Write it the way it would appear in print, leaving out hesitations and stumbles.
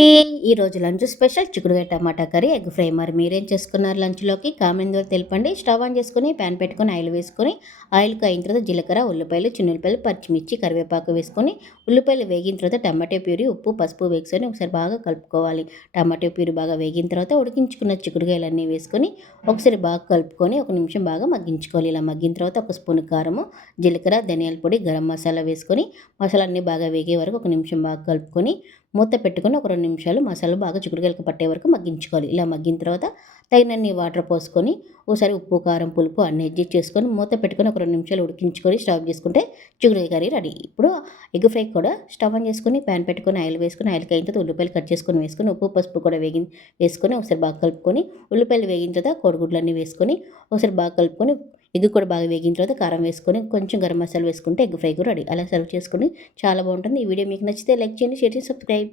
ఈరోజు lunch special చిక్కుడుకాయ టమాటా curry, egg fry. మరి మీరేం చేసుకున్నారు లంచ్‌లోకి? కామెంట్ ద్వారా తెలపండి. స్టవ్ ఆన్ చేసుకొని పాన్ పెట్టుకొని ఆయిల్ వేసుకొని, ఆయిల్‌కి అయిన తర్వాత జీలకర్ర, ఉల్లిపాయలు, చిన్నుల్లిపాయలు, పచ్చిమిర్చి, కరివేపాకు వేసుకొని, ఉల్లిపాయలు వేగిన తర్వాత టమాటా ప్యూరీ, ఉప్పు, పసుపు వేసుకొని ఒకసారి బాగా కలుపుకోవాలి. టమాటా ప్యూరీ బాగా వేగిన తర్వాత ఉడికించుకున్న చిక్కుడుకాయలన్నీ వేసుకొని ఒకసారి బాగా కలుపుకొని ఒక నిమిషం బాగా మగ్గించుకోవాలి. ఇలా మగ్గిన తర్వాత ఒక స్పూన్ కారము, జీలకర్ర, ధనియాల పొడి, గరం మసాలా వేసుకొని మసాలా అన్నీ బాగా వేగే వరకు ఒక నిమిషం బాగా కలుపుకొని మూత పెట్టుకొని ఒక 2 నిమిషాలు మసాలా బాగా చిక్కుడుకాయలకు పట్టే వరకు మగ్గించుకోవాలి. ఇలా మగ్గిన తర్వాత తగినన్ని వాటర్ పోసుకొని ఒకసారి ఉప్పు, కారం, పులుపు అన్నీ అడ్జస్ట్ చేసుకొని మూత పెట్టుకొని ఒక 2 నిమిషాలు ఉడికించుకొని స్టవ్ ఆఫ్ చేసుకుంటే చిక్కుడుకాయ కర్రీ రెడీ. ఇప్పుడు ఎగ్ ఫ్రై కూడా స్టవ్ ఆన్ చేసుకొని పాన్ పెట్టుకొని ఆయిల్ వేసుకొని ఆయిల్‌కి అయిన తర్వాత ఉల్లిపాయలు కట్ చేసుకొని వేసుకొని ఉప్పు, పసుపు కూడా వేసుకొని ఒకసారి బాగా కలుపుకొని ఉల్లిపాయలు వేగిన తర్వాత కోడిగుడ్లన్నీ వేసుకొని ఒకసారి బాగా కలుపుకొని ఎగ్ కూడా బాగా వేగిన తర్వాత కారం వేసుకొని కొంచెం గరం మసాలా వేసుకుంటే ఎగ్ ఫ్రై కూడా రెడీ. అలా సర్వ్ చేసుకొని చాలా బాగుంటుంది. ఈ వీడియో మీకు నచ్చితే లైక్ చేయండి, షేర్ చేసి సబ్స్క్రైబ్.